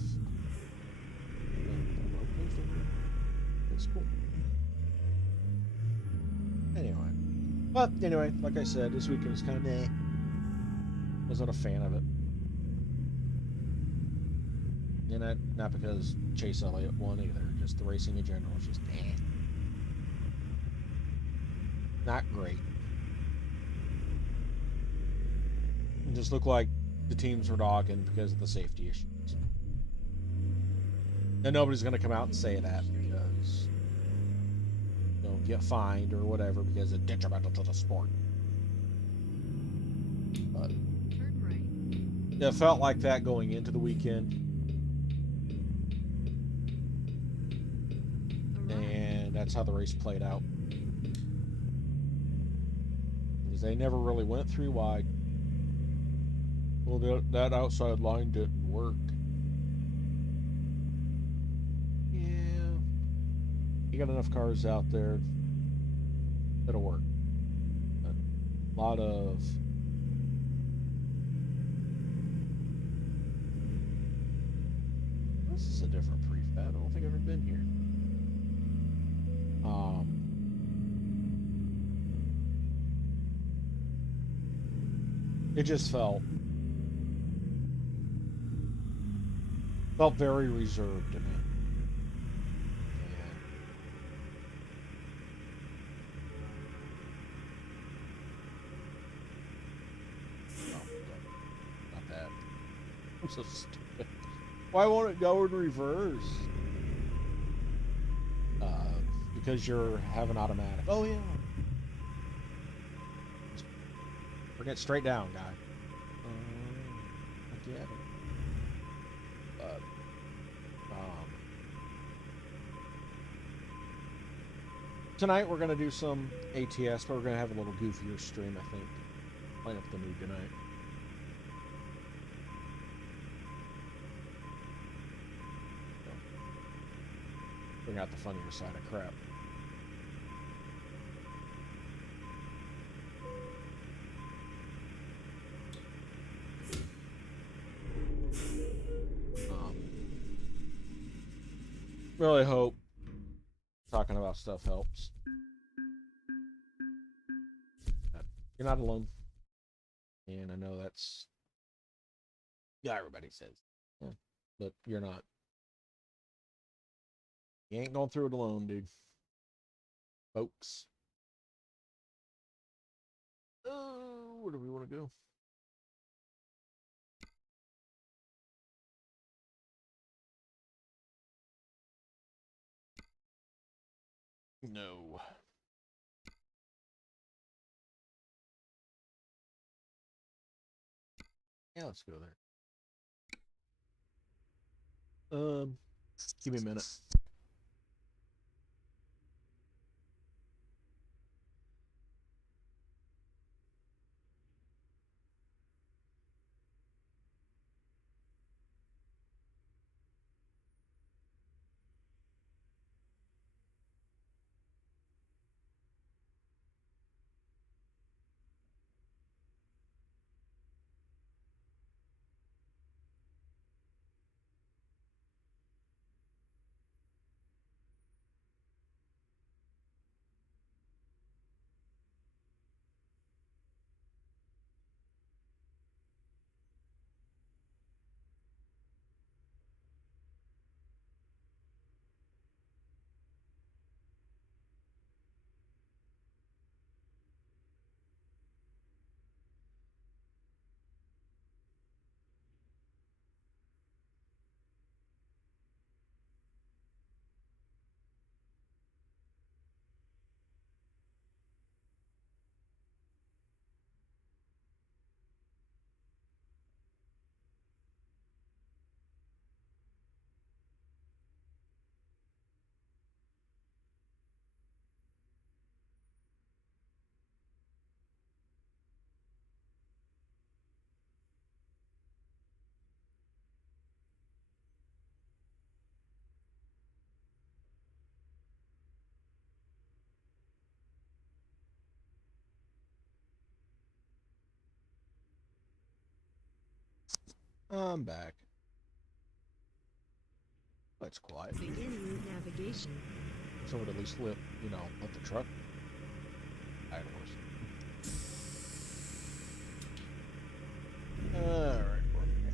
That's cool. Anyway, like I said, this weekend was kind of meh. Wasn't a fan of it. And not because Chase Elliott won either, just the racing in general was just not great. It just looked like the teams were dogging because of the safety issues. And nobody's going to come out and say that because they'll get fined or whatever because it's detrimental to the sport. But Turn right. it felt like that going into the weekend. Arrive. And that's how the race played out. Because they never really went through wide. Well, that outside line didn't work. Yeah. You got enough cars out there, it'll work. But a lot of this is a different prefab. I don't think I've ever been here. It just felt very reserved to me. And not that. I'm so stupid. Why won't it go in reverse? Because you're having automatic. Oh yeah. Bring it straight down, guy. I get it. But tonight we're gonna do some ATS, but we're gonna have a little goofier stream, I think. Light up the mood tonight. Bring out the funnier side of crap. Really hope talking about stuff helps. You're not alone. And I know that's... Yeah, everybody says. Yeah, but you're not. You ain't going through it alone, dude. Folks. Where do we want to go? No. Yeah, let's go there. Give me a minute. I'm back. That's quiet. Begin route navigation. So would at least let the truck idle. Alright, where we at?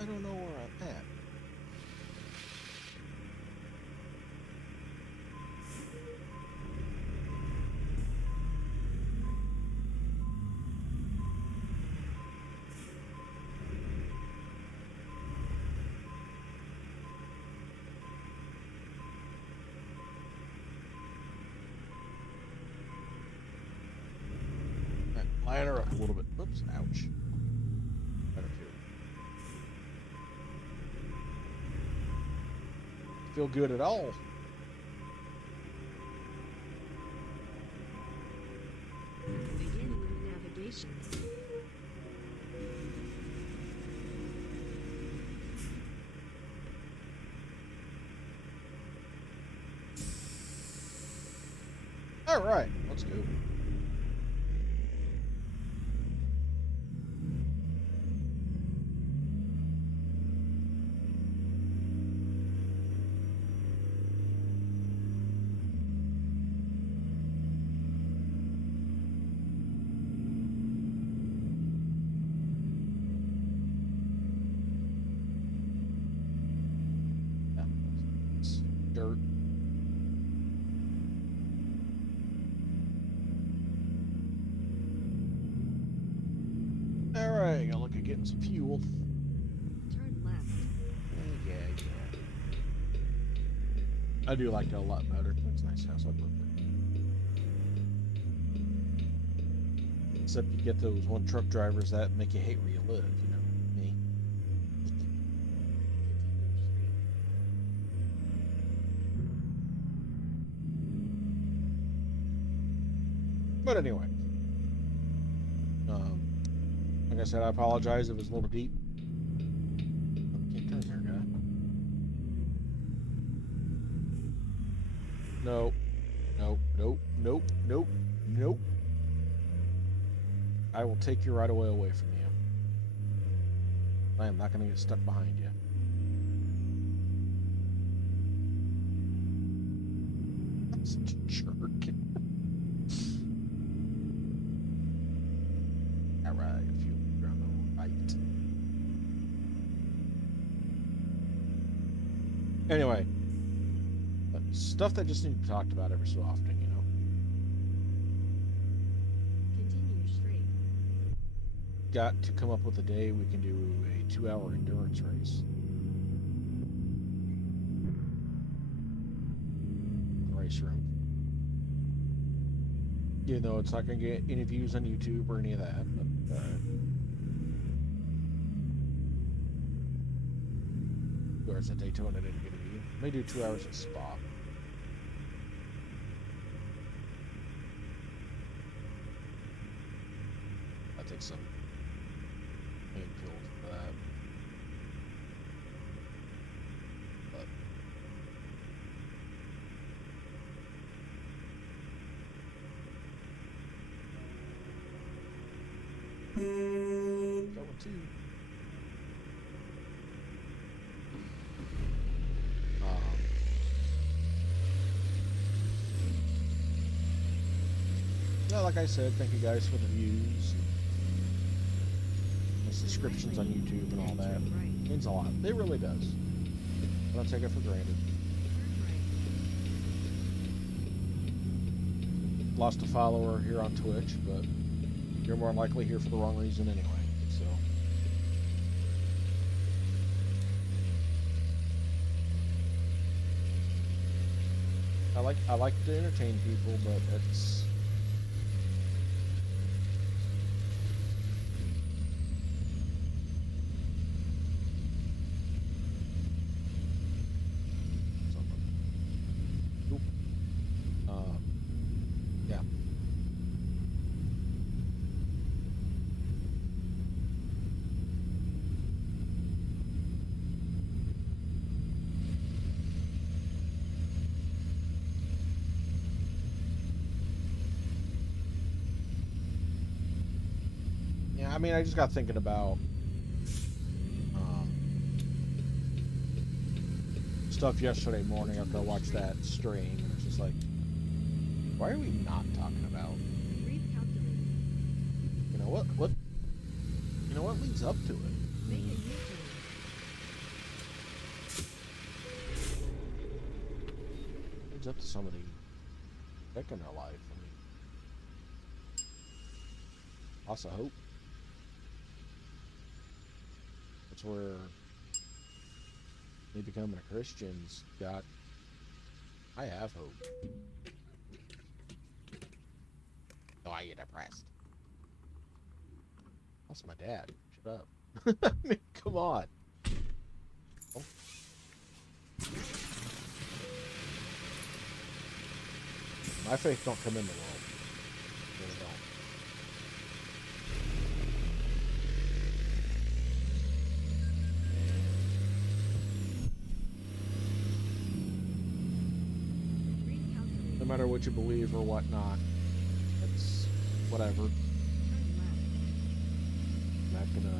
I don't know where I'm at. Line her up a little bit. Oops, ouch. Better feel good at all. Begin route navigation. All right, let's go. Dirt. All right, gotta look at getting some fuel. Turn left. Yeah. I do like that a lot better. It's a nice house. I'd live there. Except you get those one truck drivers that make you hate where you live. You know, me. But anyway, like I said, I apologize if it was a little deep. Can't turn there, guy. No. Nope. I will take your right of way away from you. I am not going to get stuck behind you. I'm such a jerk. Alright, if you're on the right. Anyway, stuff that just needs to be talked about every so often, you know. Continue straight. Got to come up with a day we can do a 2-hour endurance race. Race room. Even though it's not going to get any views on YouTube or any of that. But, of course, at Daytona didn't get a view. May do 2 hours at Spa. I'll take some pain pills for that. But that one too. Yeah, like I said, thank you guys for the views and the subscriptions on YouTube and all that. Right. It means a lot. It really does. I don't take it for granted. Turn right. Lost a follower here on Twitch, but you're more likely here for the wrong reason anyway. So I like to entertain people, but it's yeah. I mean, I just got thinking about stuff yesterday morning after I watched that stream, and it's just like, why are we not talking about? Recalculating. You know what leads up to it? Make a U-turn. Leads up to somebody taking their life. I mean, lots of hope. That's where me becoming a Christian's got. I have hope. Oh, I get depressed. That's my dad. Shut up. I mean, come on. Oh. My faith don't come in the world. It really don't. Recalculating. No matter what you believe or whatnot, it's whatever. Turn left. I'm not gonna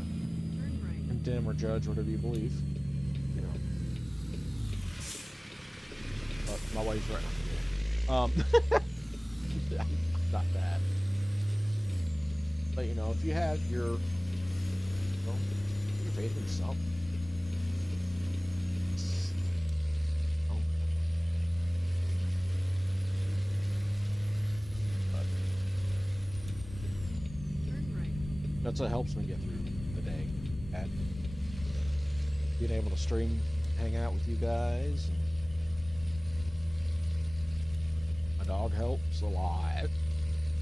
Turn right. condemn or judge whatever you believe. You know. But my wife's right now. Not bad. But you know, if you had your faith in something. Oh. But Turn right. that's what helps me get through the day. And being able to stream, hang out with you guys. And my dog helps a lot.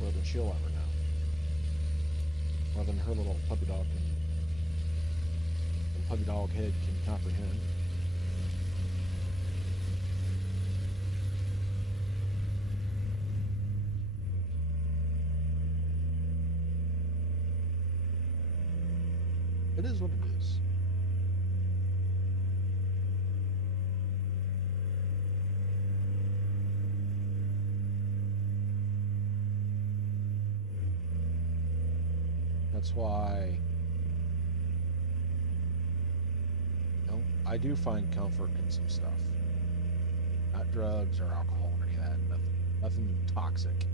More than she'll ever know. More than her little puppy dog puppy dog head can comprehend. It is what it is. That's why, you know, I do find comfort in some stuff. Not drugs or alcohol or any of that. Nothing toxic.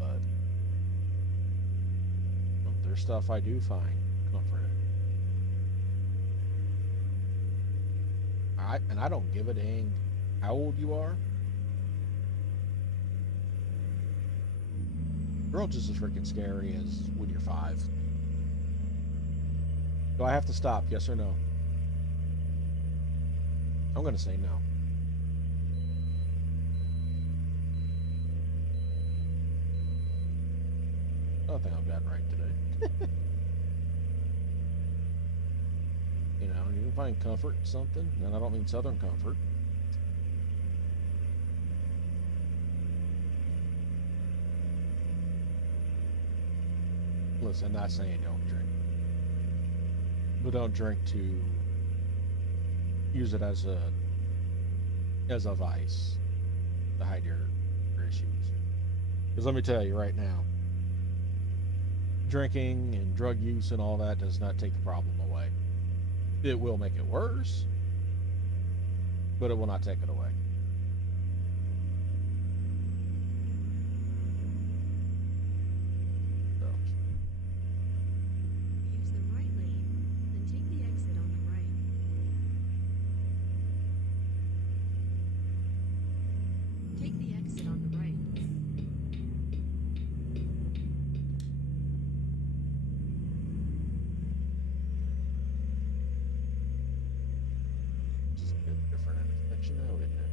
But well, there's stuff I do find comfort in. And I don't give a dang how old you are. Girl just as freaking scary as when you're 5. Do I have to stop? Yes or no? I'm gonna say no. I don't think I've gotten right today. You know, you can find comfort in something, and I don't mean Southern comfort. Listen, I'm not saying don't drink. But don't drink to use it as a vice to hide your issues. Because let me tell you right now, drinking and drug use and all that does not take the problem away. It will make it worse, but it will not take it away. So. Use the right lane, then take the exit on the right. Take the exit on the right. Just a bit different intersection now, isn't it?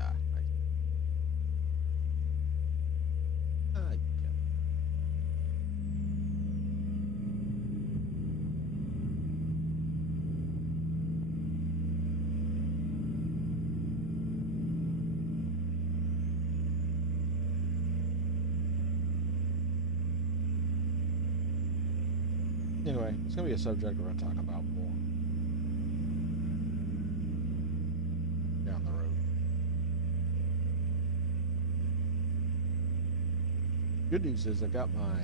Ah, nice. Ah, yeah. Anyway, it's gonna be a subject we're gonna talk about more down the road. Good news is I got my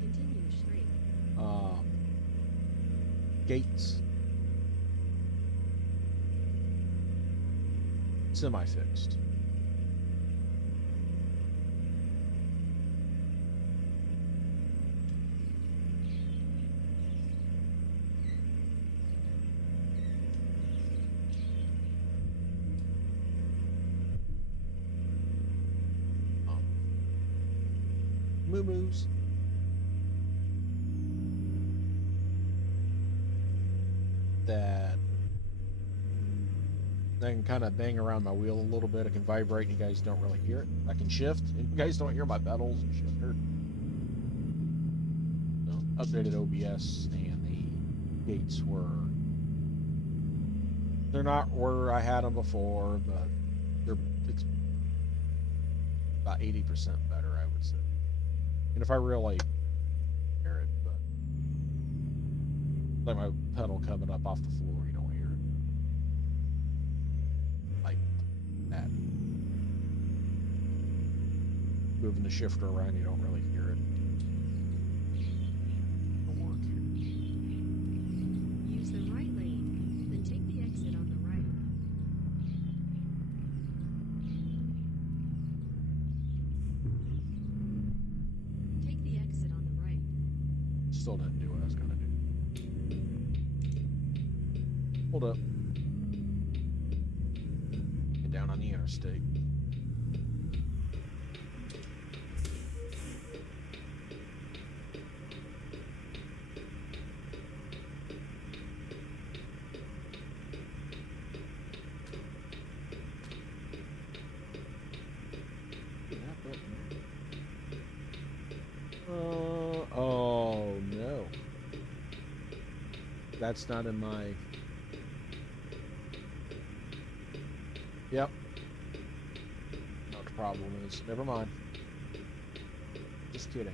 Continue straight. gates semi-fixed. Moo-moos. That I can kind of bang around my wheel a little bit. I can vibrate and you guys don't really hear it. I can shift and you guys don't hear my pedals and shifter. So, updated OBS and the gates they're not where I had them before, but it's about 80% better, I would say. And if I really hear it, but like my pedal coming up off the floor, you don't hear it. Like that. Moving the shifter around, you don't really hear it. It'll work here. Use the right lane, then take the exit on the right. Take the exit on the right. Still didn't do what I was gonna do. Hold up. Get down on the interstate. Oh no. That's not in my... Yep. Know what the problem is. Never mind. Just kidding.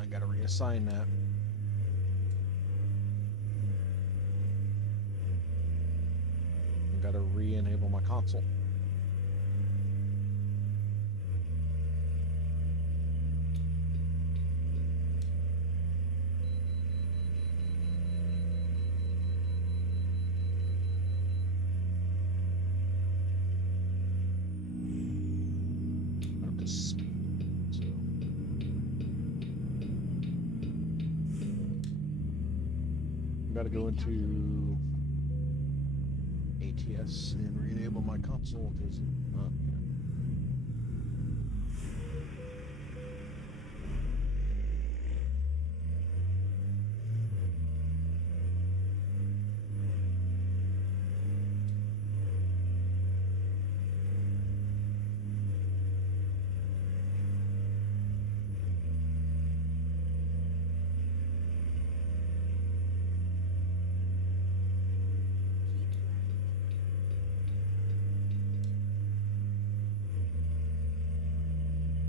I gotta reassign that. I gotta re-enable my console. Up to speed, so. I gotta go into ATS and re-enable my console because Keep left.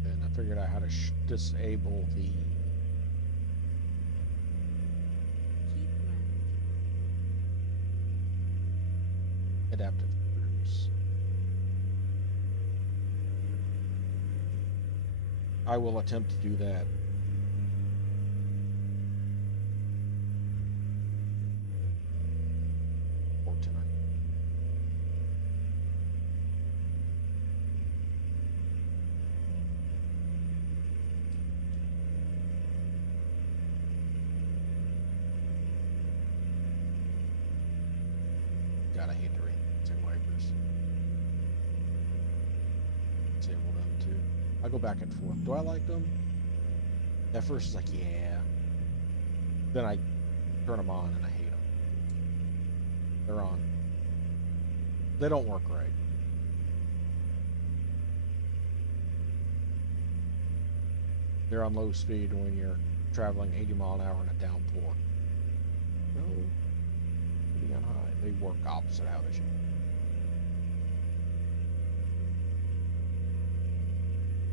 and I figured out how to disable the Keep left. adaptive cruise. I will attempt to do that. For tonight. God, I hate the rain wipers. Disable them too. I go back and forth. Do I like them? At first it's like, yeah. Then I turn them on and I hate them. They're on. They don't work right. They're on low speed when you're traveling 80 mile an hour in a downpour. No. Depending on how they work opposite how they should.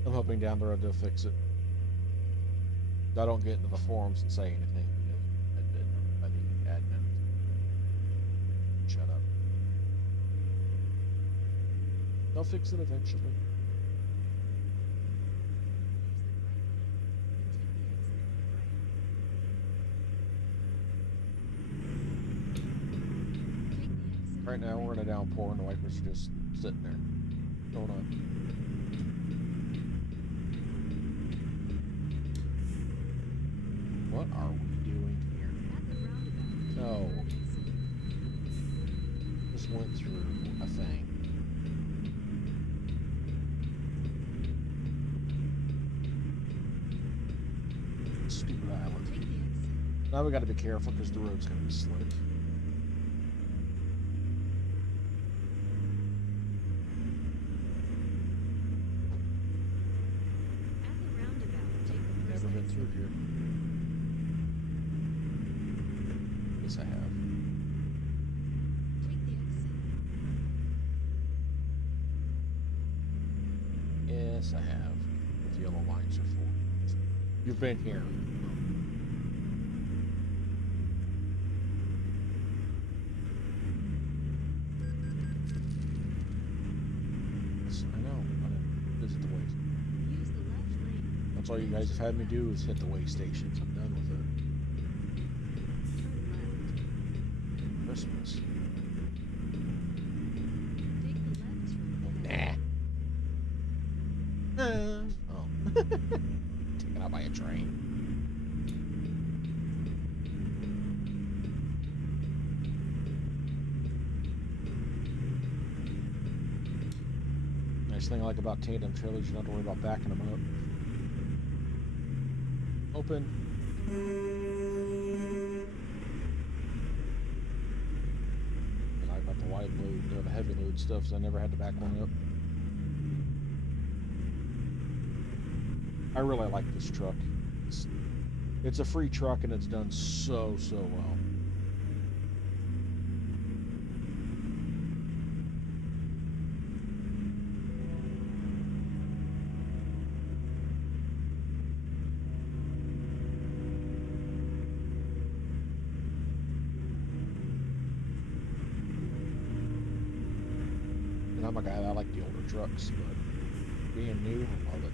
I'm hoping down the road they'll fix it. I don't get into the forums and say anything because I've been by the admin. Shut up. They'll fix it eventually. Right now we're in a downpour and the wipers are just sitting there. Going on. What are we doing here? No. Just went through a thing. Stupid island. Now we gotta be careful because the road's gonna be slick. Never been through here. Yes, I have. Take the exit. Yes, I have. The yellow lines are full. You've been here. Yes, I know. I'm gonna visit the way. Use the left lane. That's all you guys have had me do is hit the way stations. I'm done with it. Turn left. Christmas. Take the left turn ahead. Nah. Oh. Taken out by a train. Nice thing I like about tandem trailers, you don't have to worry about backing them up. Open. And I got the wide load, the heavy load stuff, so I never had to back one up. I really like this truck. It's a free truck and it's done so well. And I'm a guy that I like the older trucks, but being new, I love it.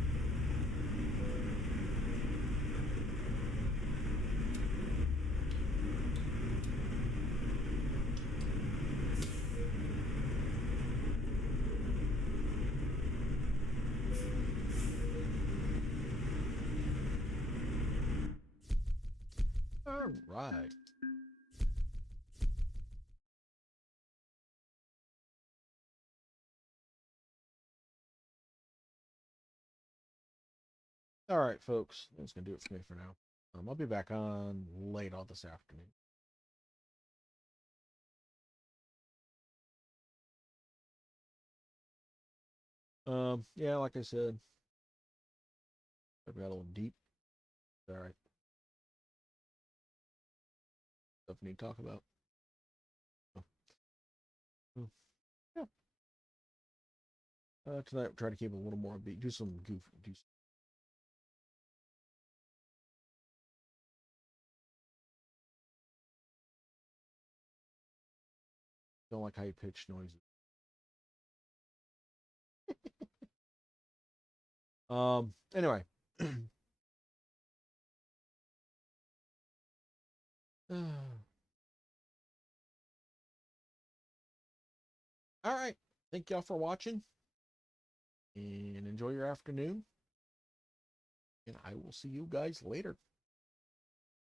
All right. All right, folks. That's going to do it for me for now. I'll be back on late on this afternoon. Yeah, like I said, I got a little deep. All right. Stuff we need to talk about. Oh. Yeah. Tonight, try to keep it a little more upbeat. Do some goof. Don't like high pitched noises. Anyway. All right. Thank y'all for watching. And enjoy your afternoon. And I will see you guys later.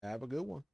Have a good one.